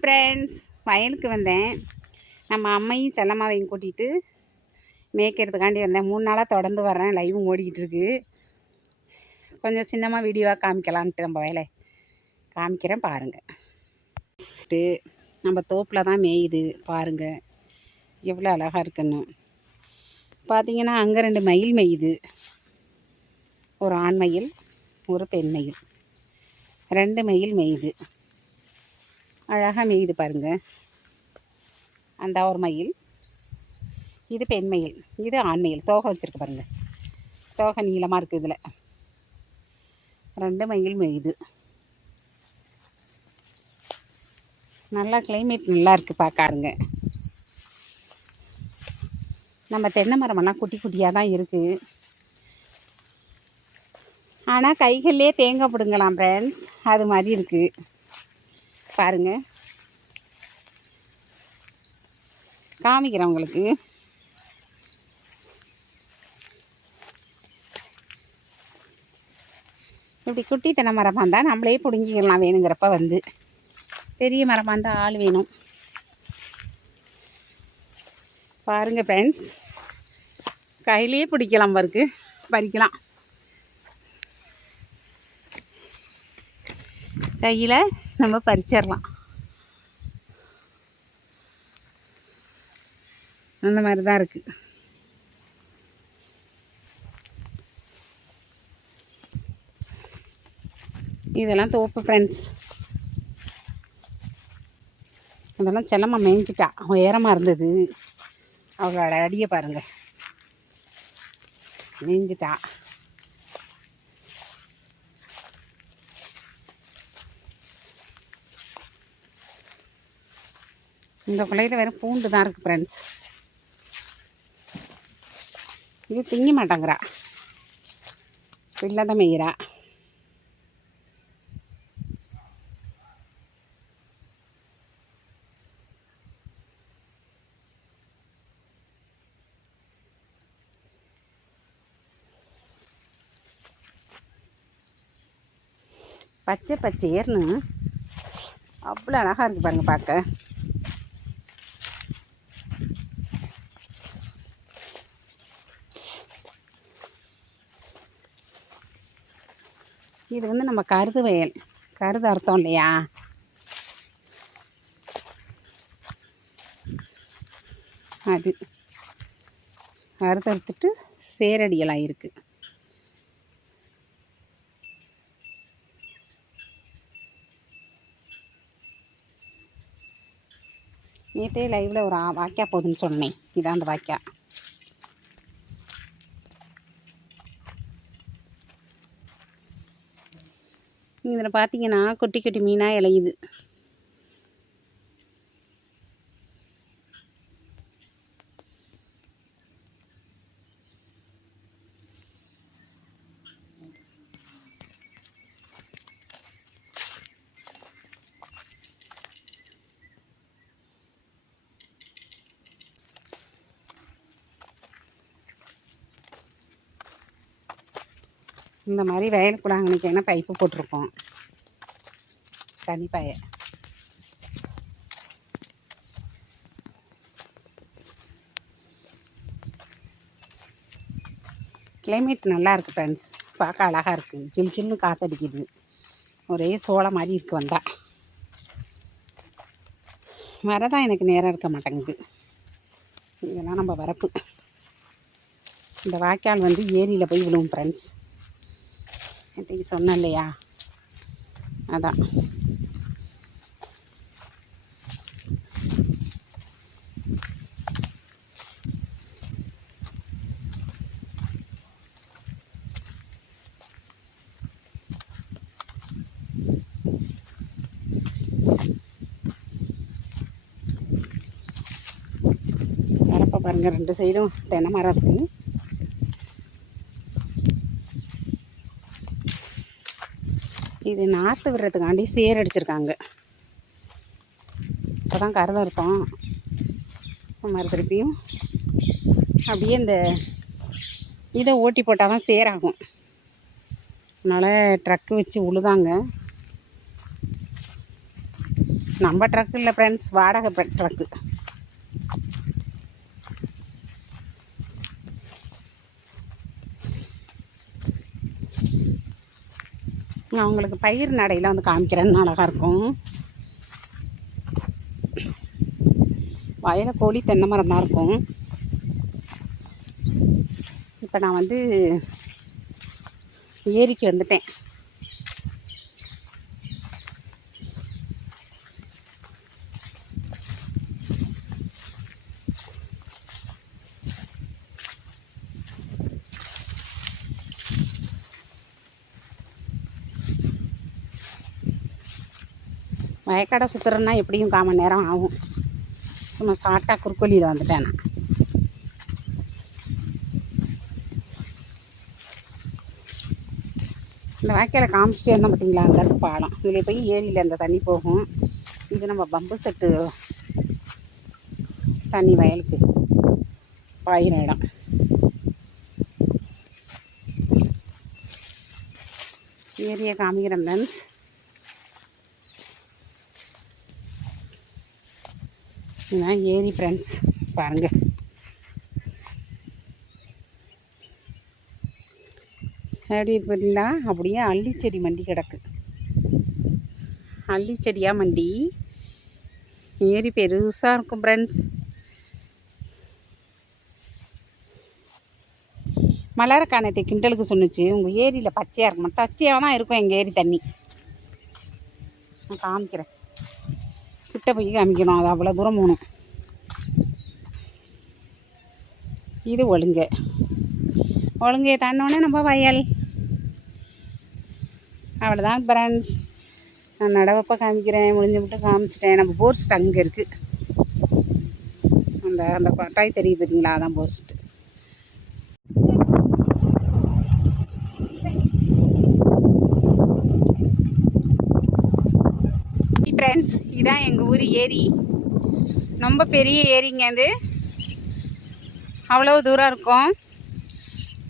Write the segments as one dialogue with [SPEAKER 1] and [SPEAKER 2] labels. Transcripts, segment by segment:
[SPEAKER 1] Friends வயலுக்கு வந்தேன். நம்ம அம்மையும் செல்லம்மாவையும் கூட்டிகிட்டு மேய்க்கிறதுக்காண்டி வந்தேன். மூணு நாளாக தொடர்ந்து வர்றேன். லைவும் ஓடிக்கிட்டு இருக்கு. கொஞ்சம் சின்னமாக வீடியோவாக காமிக்கலான்ட்டு நம்ம வயலை காமிக்கிறேன் பாருங்கள் நம்ம தோப்பில் தான் மேயுது. பாருங்கள் எவ்வளோ அழகாக இருக்குன்னு. பார்த்தீங்கன்னா அங்கே ரெண்டு மயில் மேயுது. ஒரு ஆண் மயில் ஒரு பெண் மயில். ரெண்டு மயில் மேயுது. அழகாக மேயுது பாருங்கள் அந்த ஒரு மயில். இது பெண் மயில். இது ஆண் மயில். தோகை வச்சுருக்கு பாருங்கள் தோகை நீளமாக இருக்குது இதில். ரெண்டு மயில் மேயுது. நல்லா கிளைமேட் நல்லா இருக்குது பார்க்காருங்க நம்ம தென்னை மரமெல்லாம் குட்டி குட்டியாக தான் இருக்குது ஆனால் கைகள்லேயே தேங்காய் பிடுங்கலாம் ஃப்ரெண்ட்ஸ் அது மாதிரி இருக்குது பாருங்க. காமிக்கிறேன் உங்களுக்கு. இப்படி குட்டி தென்னை மரமாக இருந்தால் நம்மளே பிடுங்கிக்கலாம் வேணுங்கிறப்ப வந்து. பெரிய மரமாக இருந்தால் ஆள் வேணும். பாருங்கள் ஃப்ரெண்ட்ஸ் கையிலேயே பிடிக்கலாம் பருக்கு. பறிக்கலாம். கையில் நம்ம பறிச்சிடலாம் அந்த மாதிரி தான் இருக்குது இதெல்லாம் தோப்பு ஃப்ரெண்ட்ஸ் அதெல்லாம் செல்லம்மா மேய்ஞ்சிட்டா. உயரமாக இருந்தது. அவளோட அடியை பாருங்கள் மேய்ஞ்சிட்டா. இந்த குலையில் வெறும் பூண்டு தான் இருக்குது ஃப்ரெண்ட்ஸ் இது திங்க மாட்டேங்கிறா. பிள்ளை தான் பச்சை பச்சை பச்சையர்னு அவ்வளோ அழகாக இருக்குது பாருங்கள் பார்க்க. இது வந்து நம்ம கருது வயல். கருது அர்த்தம் இல்லையா? அது. அறுத்தறுத்துட்டு சேரடியெல்லாம் இருக்குது நேற்றே லைவில் ஒரு வாக்கியா போகுதுன்னு சொன்னேன். இதான் அந்த வாக்கியா இதில் பார்த்தீங்கன்னா குட்டி குட்டி மீனாக இலையுது. இந்த மாதிரி வயலுக்குள்ளாங்கனுக்கு என்ன பைப்பு போட்டிருக்கோம். தனிப்பாய கிளைமேட் நல்லா இருக்குது ஃப்ரெண்ட்ஸ் பார்க்க அழகாக இருக்குது ஜில் ஜில்னு காற்றடிக்குது ஒரே சோளம் மாதிரி இருக்கு வந்தால் வரதான் எனக்கு நேரம் இருக்க மாட்டேங்குது. இதெல்லாம் நம்ம வரப்பு. இந்த வாய்க்கால் வந்து ஏரியில் போய் விழுவும் ஃப்ரெண்ட்ஸ் இன்றைக்கி சொன்னேன் இல்லையா அதான். வரப்போ பாருங்கள் ரெண்டு சைடும் தென்னை மரம் இருக்குது. இது நாற்று விடுறதுக்காண்டி சேர் அடிச்சிருக்காங்க. இப்போ தான் கருதம் இருக்கோம். மறு திருப்பியும் அப்படியே இந்த இதை ஓட்டி போட்டால் தான் சேராகும். அதனால் ட்ரக்கு வச்சு உழுதாங்க. நம்ம ட்ரக்கு இல்லை ஃப்ரெண்ட்ஸ் வாடகை ட்ரக்கு நான் உங்களுக்கு பயிர் நடையில் வந்து காமிக்கிறேன்னு அழகாக இருக்கும். வயலை கோழி தென்னை மரம் தான் இருக்கும். இப்போ நான் வந்து ஏரிக்கு வந்துட்டேன். வயக்காடை சுற்றுறேன்னா எப்படியும் காம நேரம் ஆகும். சும்மா ஷார்ட்டாக குறுக்கொலியில் வந்துட்டேன் நான். இந்த வாய்க்கால காமிச்சிட்டே இருந்தோம் பார்த்தீங்களா அந்த இருக்கு பாலம். இதில் போய் ஏரியில் அந்த தண்ணி போகும். இது நம்ம பம்பு செட்டு தண்ணி வயலுக்கு பாயிர இடம். ஏரியை காமிக்கிறேன் ஃப்ரெண்ட்ஸ் நான் ஏரி ஃப்ரெண்ட்ஸ் பாருங்கள் எப்படி இருக்கு பார்த்தீங்களா அப்படியே அள்ளிச்செடி மண்டி கிடக்கு. அள்ளிச்செடியாக மண்டி? ஏரி பெருசாக இருக்கும் ஃப்ரெண்ட்ஸ் மலர கிண்டலுக்கு சொன்னிச்சு. உங்கள் ஏரியில் பச்சையாக இருக்கும்? பச்சையாக தான் இருக்கும் எங்கள் ஏரி தண்ணி. நான் காமிக்கிறேன். கிட்ட போய் காமிக்கணும். அது அவ்வளோ தூரம் போகணும். இது ஒழுங்கு. ஒழுங்கையை தாண்டோடனே நம்ம வயல். அவ்வளோதான் பிரான்ஸ் நான் நடவப்போ காமிக்கிறேன் முடிஞ்சு விட்டு காமிச்சிட்டேன். நம்ம போர்ஸ்ட் அங்கே இருக்குது அந்த அந்த கொட்டாய் தெரியுது பார்த்தீங்களா? அதான் போர்ஸ்ட்டு ஃப்ரெண்ட்ஸ் இதான் எங்கள் ஊர் ஏரி. ரொம்ப பெரிய ஏரிங்க அது. அவ்வளோ தூரம் இருக்கும்.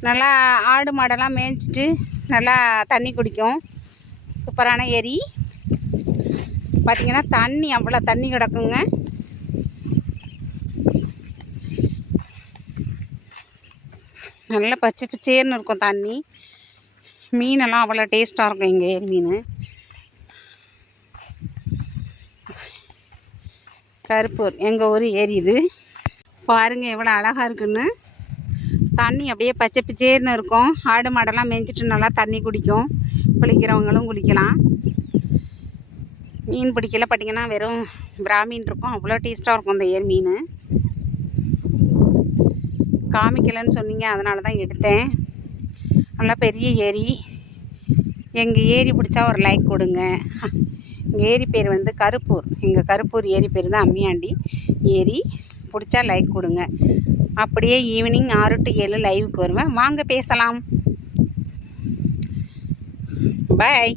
[SPEAKER 1] நல்லா ஆடு மாடெல்லாம் மேய்ச்சிட்டு நல்லா தண்ணி குடிக்கும். சூப்பரான ஏரி. பார்த்திங்கன்னா தண்ணி அவ்வளோ தண்ணி கிடக்குங்க. நல்லா பச்சை பச்சேர்னு இருக்கும் தண்ணி. மீனெல்லாம் அவ்வளோ டேஸ்ட்டாக இருக்கும் எங்கள் ஏரி மீன். கருப்பூர் எங்கள் ஊர் ஏரி இது பாருங்கள் எவ்வளோ அழகாக இருக்குன்னு. தண்ணி அப்படியே பச்சை பிச்சேர்னு இருக்கும். ஆடு மாடெல்லாம் மேய்ஞ்சிட்டு நல்லா தண்ணி குடிக்கும். குளிக்கிறவங்களும் குளிக்கலாம். மீன் பிடிக்கல பார்த்தீங்கன்னா வெறும் பிராமீன் இருக்கும். அவ்வளோ டேஸ்ட்டாக இருக்கும் அந்த ஏர் மீன். காமிக்கலைன்னு சொன்னீங்க அதனால தான் எடுத்தேன். நல்லா பெரிய ஏரி. எங்கள் ஏரி பிடிச்சா ஒரு லைக் கொடுங்க. ஏரி பேர் வந்து கருப்பூர். எங்கள் கருப்பூர் ஏரி பேர் தான் அம்மியாண்டி. ஏரி பிடிச்சா லைக் கொடுங்க. அப்படியே ஈவினிங் ஆறு டு ஏழு லைவுக்கு வருவேன். வாங்க பேசலாம். பாய்